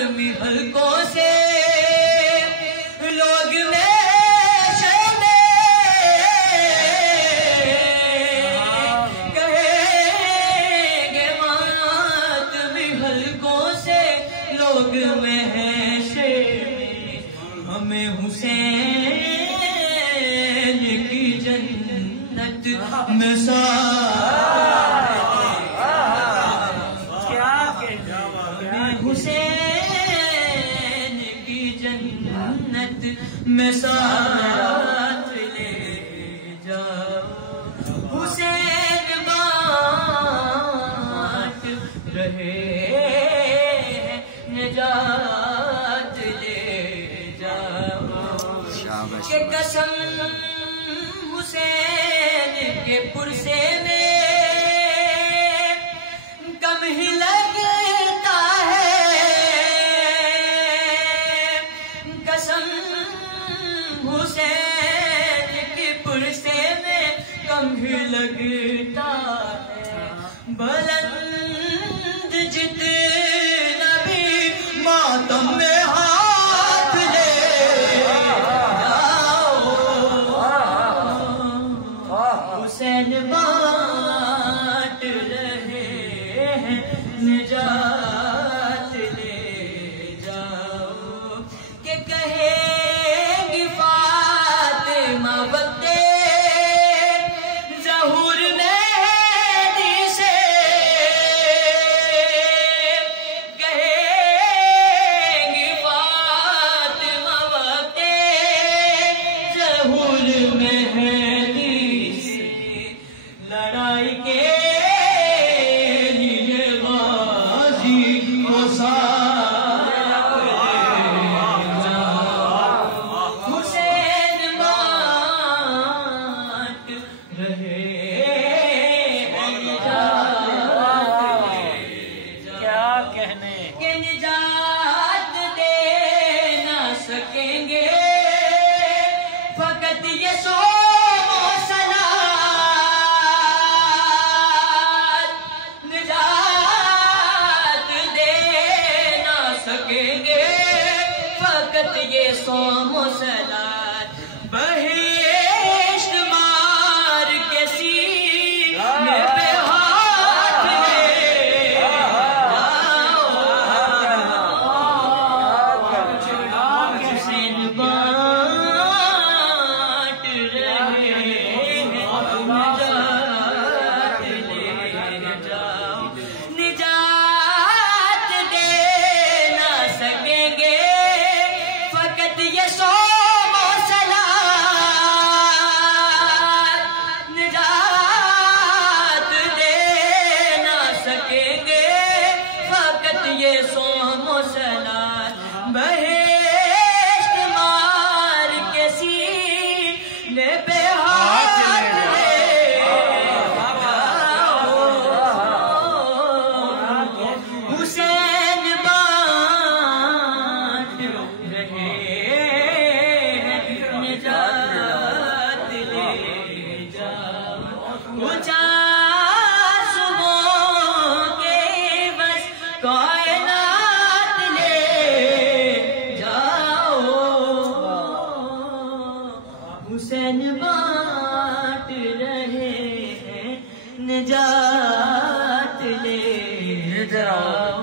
आत्मी हलकों से लोग कहेंगे आत्मी हलकों से लोग में है से हमें हुसैन की जन्नत में हुसैन की जन्नत में साथ ले जाओ। हुसैन बात रहे निजात ले जाओ। के कसम हुसैन के पुरसे में कम ही लगता है। कसम हुसैन के पुरसे में कम ही लगता है। बुलंद जितना भी मातम में हाथ ले हुसैन बाँट रहे हैं निजात ले जाओ। के कहेंगी फातिमा वक्ते ज़हूर मेहदी से कहेंगी फातिमा वक्ते ज़हूर मेहदी लड़ाई के लिए गाजी को साथ हुसैन बाँट रहे क्या कहने के निजात दे ना सकेंगे फकत ये सो फकत ये सोमो सलात बहिश्त मार के सीने पे हाथ ले हुसैन बाँट रहे निजात ले जाओ। निजात दे ना सकेंगे ये सोमो सलात निजात दे ना सकेंगे फकत ये सोमो सलात बहिश्त मार के सीने पे हाथ ले हुसैन बाँट रहे निजात ले जाओ। सुबह के बस कायनात ले जाओ। हुसैन बाँट रहे हैं निजात ले जाओ।